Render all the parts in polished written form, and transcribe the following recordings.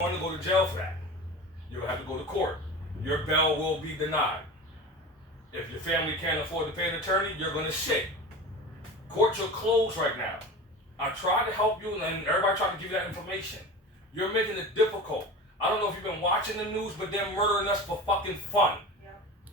going to go to jail for that. You'll have to go to court. Your bail will be denied. If your family can't afford to pay an attorney, you're going to sit. Courts are closed right now. I tried to help you, and everybody tried to give you that information. You're making it difficult. I don't know if you've been watching the news, but they're murdering us for fucking fun.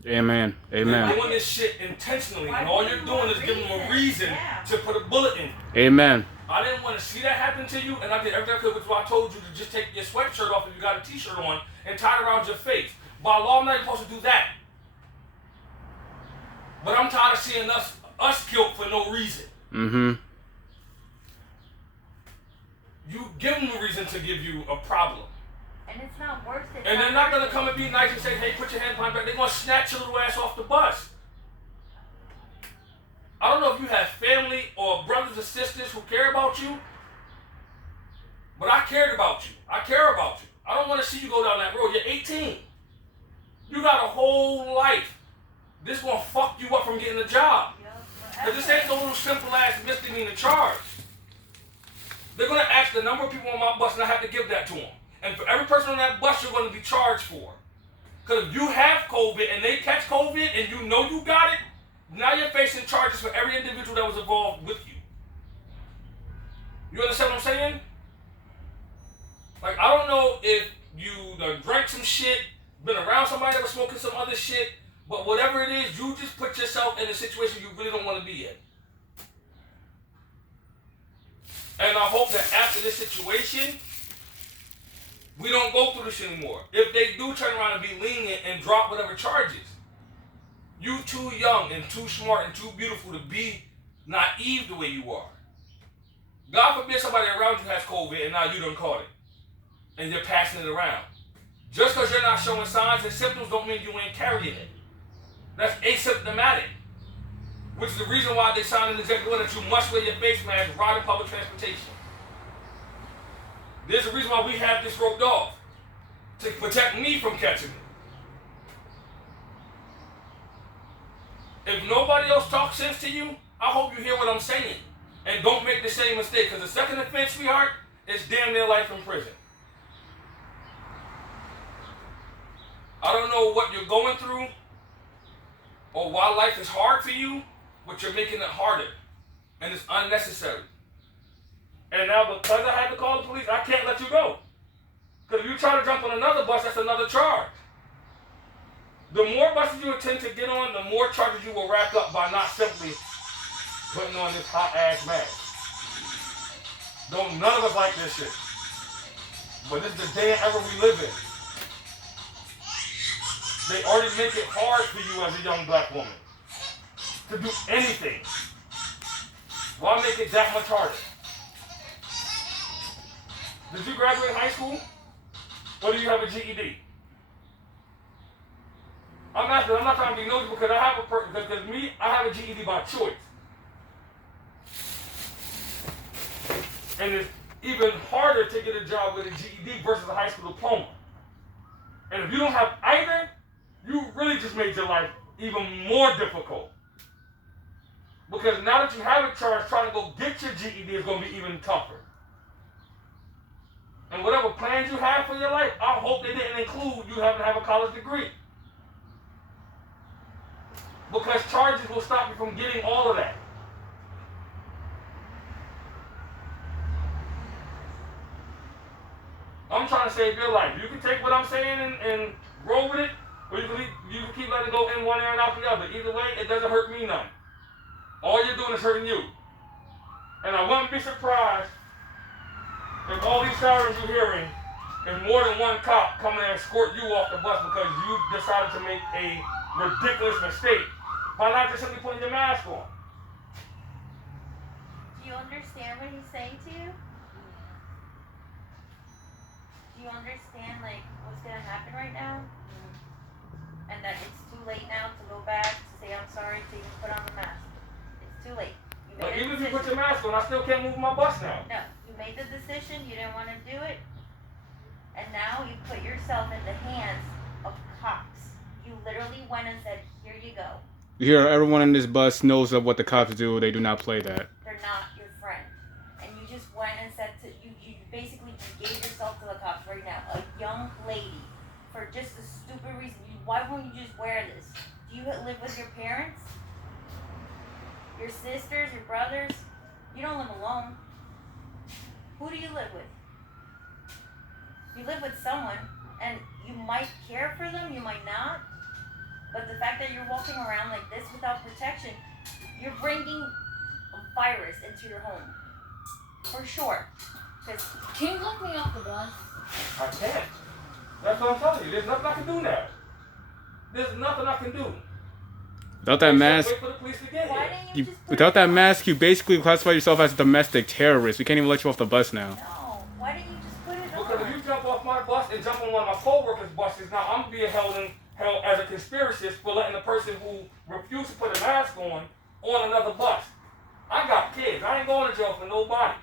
Amen. Amen. They're doing this shit intentionally, and all you're doing is giving them a reason to put a bullet in. Amen. I didn't want to see that happen to you, and I did everything I could, which is why I told you to just take your sweatshirt off if you got a t-shirt on and tie it around your face. By law, I'm not even supposed to do that. But I'm tired of seeing us killed for no reason. Mm-hmm. You give them a reason to give you a problem. And it's not worth it. And they're not going to come and be nice and say, hey, put your hand behind your back. They're going to snatch your little ass off the bus. I don't know if you have family or brothers or sisters who care about you, but I cared about you. I care about you. I don't want to see you go down that road. You're 18. You got a whole life. This going to fuck you up from getting a job. Because this ain't no little simple ass misdemeanor charge. They're going to ask the number of people on my bus, and I have to give that to them. And for every person on that bus, you're going to be charged for. Because if you have COVID and they catch COVID and you know you got it, now you're facing charges for every individual that was involved with you. You understand what I'm saying? Like, I don't know if you drank some shit, been around somebody that was smoking some other shit, but whatever it is, you just put yourself in a situation you really don't want to be in. And I hope that after this situation, we don't go through this anymore. If they do turn around and be lenient and drop whatever charges, you too young and too smart and too beautiful to be naive the way you are. God forbid somebody around you has COVID and now you done caught it. And you're passing it around. Just because you're not showing signs and symptoms don't mean you ain't carrying it. That's asymptomatic. Which is the reason why they signed an executive order that you must wear your face mask, ride in public transportation. There's a reason why we have this roped off. To protect me from catching it. If nobody else talks sense to you, I hope you hear what I'm saying. And don't make the same mistake. Because the second offense, sweetheart, is damn near life in prison. I don't know what you're going through or why life is hard for you, but you're making it harder. And it's unnecessary. And now because I had to call the police, I can't let you go. Because if you try to jump on another bus, that's another charge. The more buses you attempt to get on, the more charges you will rack up by not simply putting on this hot ass mask. None of us like this shit. But this is the day and era we live in. They already make it hard for you as a young black woman to do anything. Why make it that much harder? Did you graduate high school? Or do you have a GED? I'm asking, I'm not trying to be nosy because I have I have a GED by choice. And it's even harder to get a job with a GED versus a high school diploma. And if you don't have either, you really just made your life even more difficult. Because now that you have a charge, trying to go get your GED is going to be even tougher. And whatever plans you have for your life, I hope they didn't include you having to have a college degree. Because charges will stop you from getting all of that. I'm trying to save your life. You can take what I'm saying and roll with it, or you can keep letting it go in one ear and out the other. Either way, it doesn't hurt me none. All you're doing is hurting you. And I wouldn't be surprised if all these sirens you're hearing is more than one cop coming and escort you off the bus because you decided to make a ridiculous mistake by not just simply putting your mask on. Do you understand what he's saying to you? Do you understand, like, what's going to happen right now? And that it's too late now to go back, to say I'm sorry, to even put on the mask. It's too late. But even if you put your mask on, I still can't move my bus now. No, you made the decision, you didn't want to do it, and now you put yourself in the hands of cops. You literally went and said, here you go. Here, everyone in this bus knows of what the cops do. They do not play that. They're not your friend. And you just went and said you basically and gave yourself to the cops right now, a young lady, for just a stupid reason, why won't you just wear this? Do you live with your parents? Your sisters, your brothers? You don't live alone. Who do you live with? You live with someone, and you might care for them, you might not. But the fact that you're walking around like this without protection, you're bringing a virus into your home. For sure. Can you let me off the bus? I can't. That's what I'm telling you. There's nothing I can do now. There's nothing I can do. Without that mask, Wait for the police to get Why here. didn't you just put without it that on? mask, you basically classify yourself as a domestic terrorist. We can't even let you off the bus now. No. Why didn't you just put it Because if on? you jump off my bus and jump on one of my co-workers' buses, now I'm being held as a conspiracist for letting the person who refused to put a mask on another bus. I got kids. I ain't going to jail for nobody.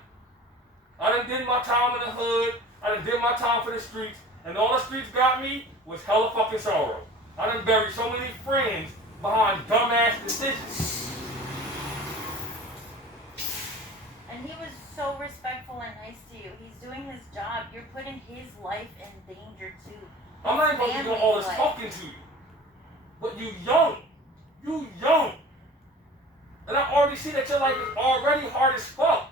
I done did my time in the hood. I done did my time for the streets. And all the streets got me was hella fucking sorrow. I done buried so many friends behind dumbass decisions. And he was so respectful and nice to you. He's doing his job. You're putting his life in danger too. I'm not even going to be doing all this talking to you. But you young. You young. And I already see that your life is already hard as fuck.